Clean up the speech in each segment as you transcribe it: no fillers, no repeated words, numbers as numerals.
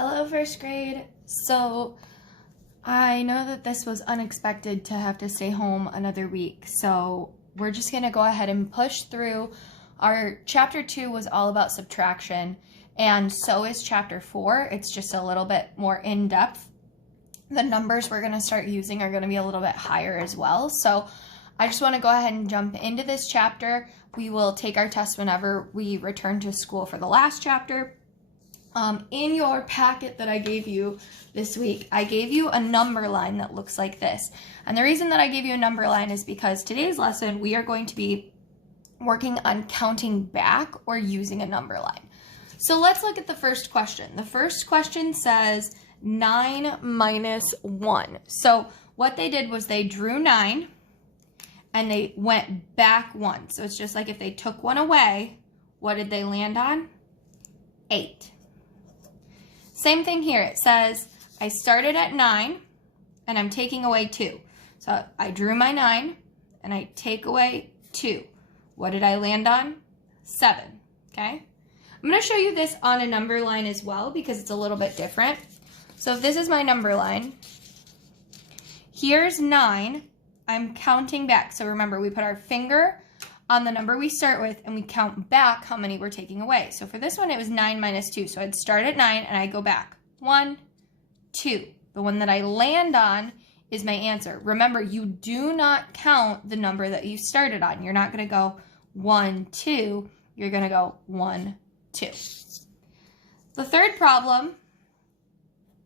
Hello, first grade. So I know that this was unexpected to have to stay home another week. So we're just going to go ahead and push through. Our chapter 2 was all about subtraction, and so is chapter 4. It's just a little bit more in depth. The numbers we're going to start using are going to be a little bit higher as well. So I just want to go ahead and jump into this chapter. We will take our test whenever we return to school for the last chapter. In your packet that I gave you this week, I gave you a number line that looks like this. And the reason that I gave you a number line is because today's lesson, we are going to be working on counting back or using a number line. So let's look at the first question. The first question says 9 minus 1. So what they did was they drew 9 and they went back 1. So it's just like if they took 1 away, what did they land on? 8. Same thing here. It says I started at 9 and I'm taking away 2. So I drew my 9 and I take away 2. What did I land on? 7. Okay. I'm going to show you this on a number line as well because it's a little bit different. So if this is my number line, here's 9. I'm counting back. So remember, we put our finger on the number we start with, and we count back how many we're taking away. So for this one, it was 9 minus 2. So I'd start at 9, and I go back. 1, 2. The one that I land on is my answer. Remember, you do not count the number that you started on. You're not going to go 1, 2. You're going to go 1, 2. The third problem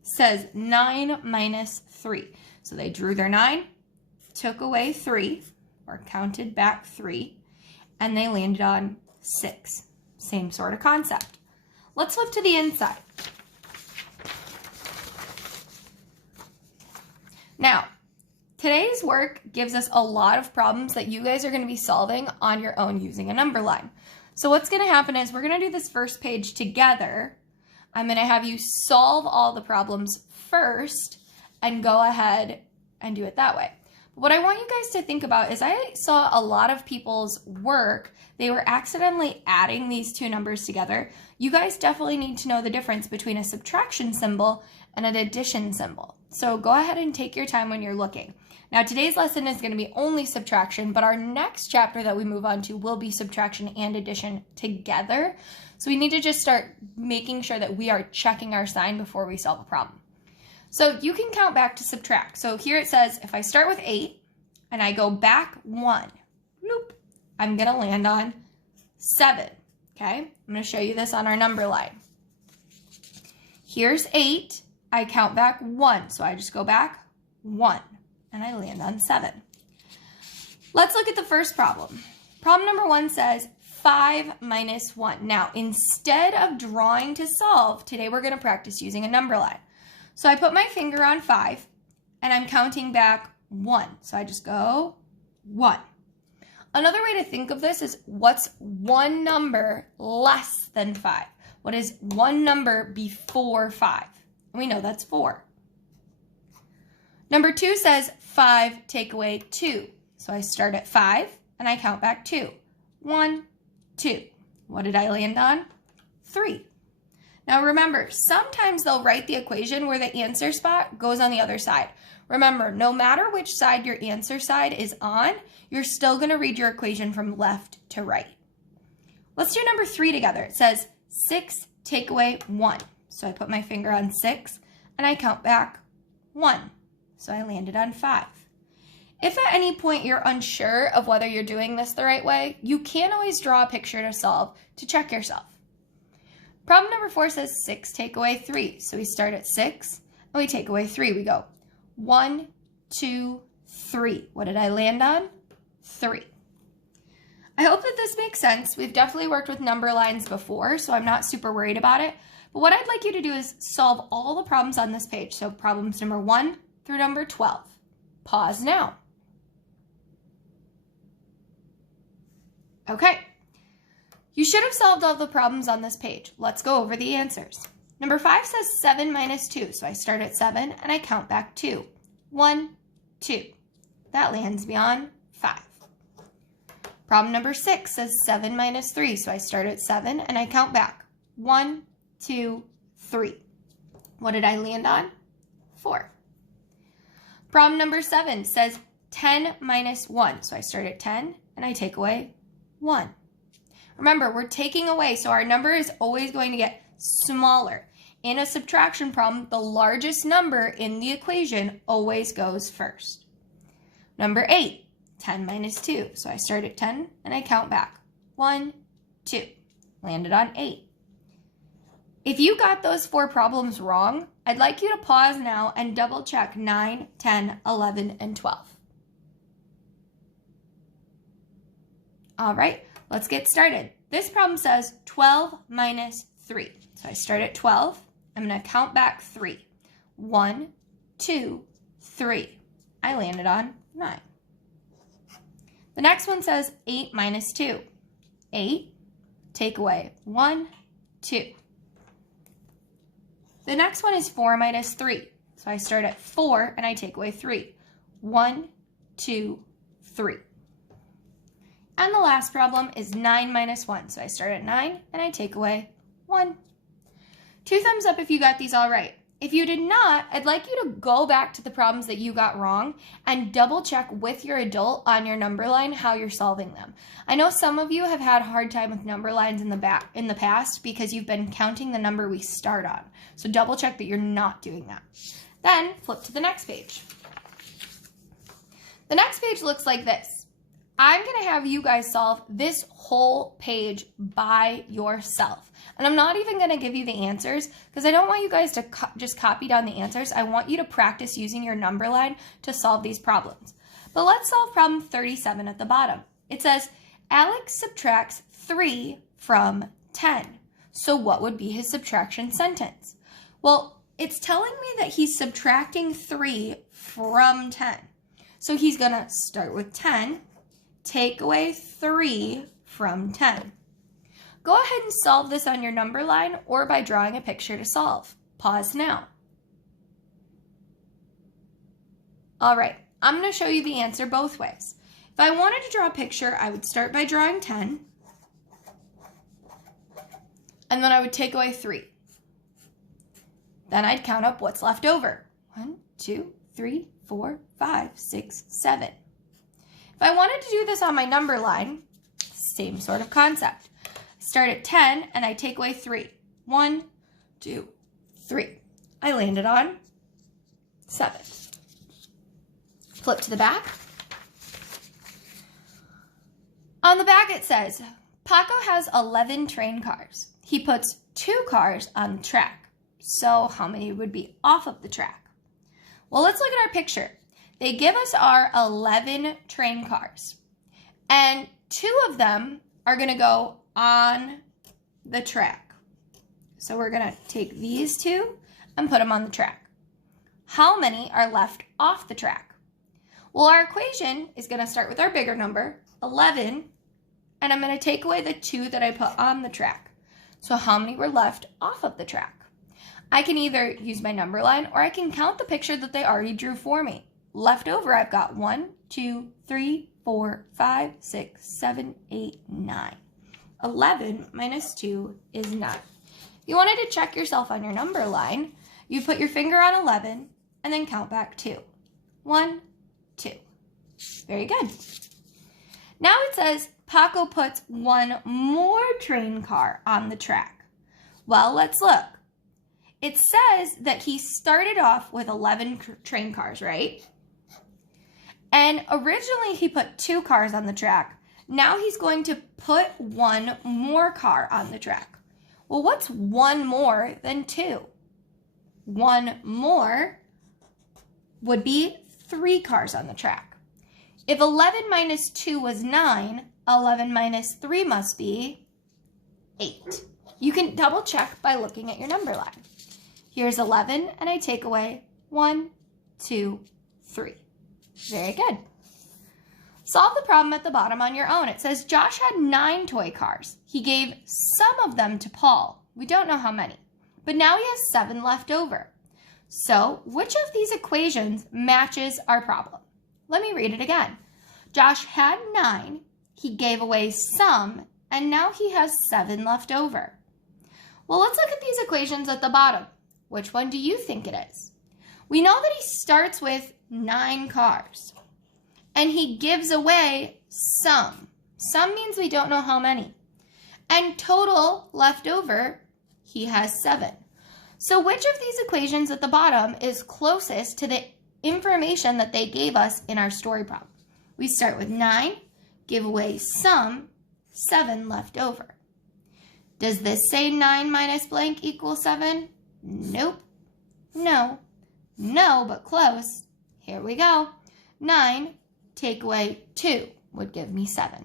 says 9 minus 3. So they drew their 9, took away 3, or counted back 3, and they landed on 6. Same sort of concept. Let's flip to the inside. Now, today's work gives us a lot of problems that you guys are going to be solving on your own using a number line. So what's going to happen is we're going to do this first page together. I'm going to have you solve all the problems first and go ahead and do it that way. What I want you guys to think about is I saw a lot of people's work. They were accidentally adding these two numbers together. You guys definitely need to know the difference between a subtraction symbol and an addition symbol. So go ahead and take your time when you're looking. Now today's lesson is going to be only subtraction, but our next chapter that we move on to will be subtraction and addition together. So we need to just start making sure that we are checking our sign before we solve a problem. So you can count back to subtract. So here it says, if I start with 8 and I go back 1, bloop, I'm going to land on 7. Okay, I'm going to show you this on our number line. Here's 8. I count back 1. So I just go back 1 and I land on 7. Let's look at the first problem. Problem number 1 says 5 minus 1. Now, instead of drawing to solve, today we're going to practice using a number line. So I put my finger on 5, and I'm counting back 1. So I just go 1. Another way to think of this is what's one number less than 5? What is one number before 5? And we know that's 4. Number 2 says 5 take away 2. So I start at 5, and I count back 2. 1, 2. What did I land on? 3. Now remember, sometimes they'll write the equation where the answer spot goes on the other side. Remember, no matter which side your answer side is on, you're still going to read your equation from left to right. Let's do number 3 together. It says 6 take away 1. So I put my finger on 6 and I count back 1. So I landed on 5. If at any point you're unsure of whether you're doing this the right way, you can always draw a picture to solve to check yourself. Problem number 4 says 6 take away 3. So we start at 6 and we take away 3. We go 1, 2, 3. What did I land on? 3. I hope that this makes sense. We've definitely worked with number lines before, so I'm not super worried about it. But what I'd like you to do is solve all the problems on this page. So problems number 1 through number 12. Pause now. Okay. You should have solved all the problems on this page. Let's go over the answers. Number 5 says 7 minus 2. So I start at 7 and I count back 2. 1, 2. That lands me on 5. Problem number 6 says 7 minus 3. So I start at 7 and I count back. 1, 2, 3. What did I land on? 4. Problem number 7 says 10 minus 1. So I start at 10 and I take away 1. Remember, we're taking away, so our number is always going to get smaller. In a subtraction problem, the largest number in the equation always goes first. Number 8, 10 minus 2. So I start at 10 and I count back. 1, 2. Landed on 8. If you got those 4 problems wrong, I'd like you to pause now and double check 9, 10, 11, and 12. All right, let's get started. This problem says 12 minus 3. So I start at 12. I'm going to count back 3. 1, 2, 3. I landed on 9. The next one says 8 minus 2. 8, take away 1, 2. The next one is 4 minus 3. So I start at 4 and I take away 3. 1, 2, 3. And the last problem is 9 minus 1. So I start at 9 and I take away 1. 2 thumbs up if you got these all right. If you did not, I'd like you to go back to the problems that you got wrong and double check with your adult on your number line how you're solving them. I know some of you have had a hard time with number lines in the past because you've been counting the number we start on. So double check that you're not doing that. Then flip to the next page. The next page looks like this. I'm going to have you guys solve this whole page by yourself. And I'm not even going to give you the answers because I don't want you guys to just copy down the answers. I want you to practice using your number line to solve these problems. But let's solve problem 37 at the bottom. It says, Alex subtracts 3 from 10. So what would be his subtraction sentence? Well, it's telling me that he's subtracting 3 from 10. So he's going to start with 10, take away 3 from 10. Go ahead and solve this on your number line or by drawing a picture to solve. Pause now. All right, I'm going to show you the answer both ways. If I wanted to draw a picture, I would start by drawing 10, and then I would take away 3. Then I'd count up what's left over. 1, 2, 3, 4, 5, 6, 7. If I wanted to do this on my number line, same sort of concept. Start at 10 and I take away 3. 1, 2, 3. I landed on 7. Flip to the back. On the back it says, Paco has 11 train cars. He puts 2 cars on the track. So how many would be off of the track? Well, let's look at our picture. They give us our 11 train cars. And 2 of them are going to go on the track. So we're going to take these 2 and put them on the track. How many are left off the track? Well, our equation is going to start with our bigger number, 11, and I'm going to take away the 2 that I put on the track. So how many were left off of the track? I can either use my number line or I can count the picture that they already drew for me. Left over, I've got 1, 2, 3, 4, 5, 6, 7, 8, 9. 11 minus 2 is 9. If you wanted to check yourself on your number line, you put your finger on 11 and then count back 2. 1, 2. Very good. Now it says Paco puts 1 more train car on the track. Well, let's look. It says that he started off with 11 train cars, right? And originally he put 2 cars on the track. Now he's going to put 1 more car on the track. Well, what's 1 more than 2? 1 more would be 3 cars on the track. If 11 minus 2 was 9, 11 minus 3 must be 8. You can double check by looking at your number line. Here's 11, and I take away 1, 2, 3. Very good. Solve the problem at the bottom on your own. It says Josh had 9 toy cars. He gave some of them to Paul. We don't know how many, but now he has 7 left over. So which of these equations matches our problem? Let me read it again. Josh had 9, he gave away some, and now he has 7 left over. Well, let's look at these equations at the bottom. Which one do you think it is? We know that he starts with 9 cars. And he gives away some. Some means we don't know how many. And total left over, he has 7. So which of these equations at the bottom is closest to the information that they gave us in our story problem? We start with 9, give away some, 7 left over. Does this say 9 minus blank equals 7? Nope. No. No, but close. Here we go. 9 take away 2 would give me 7.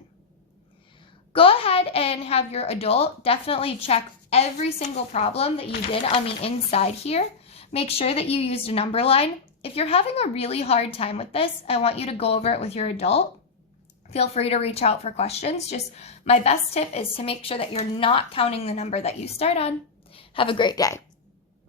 Go ahead and have your adult definitely check every single problem that you did on the inside here. Make sure that you used a number line. If you're having a really hard time with this, I want you to go over it with your adult. Feel free to reach out for questions. Just my best tip is to make sure that you're not counting the number that you start on. Have a great day.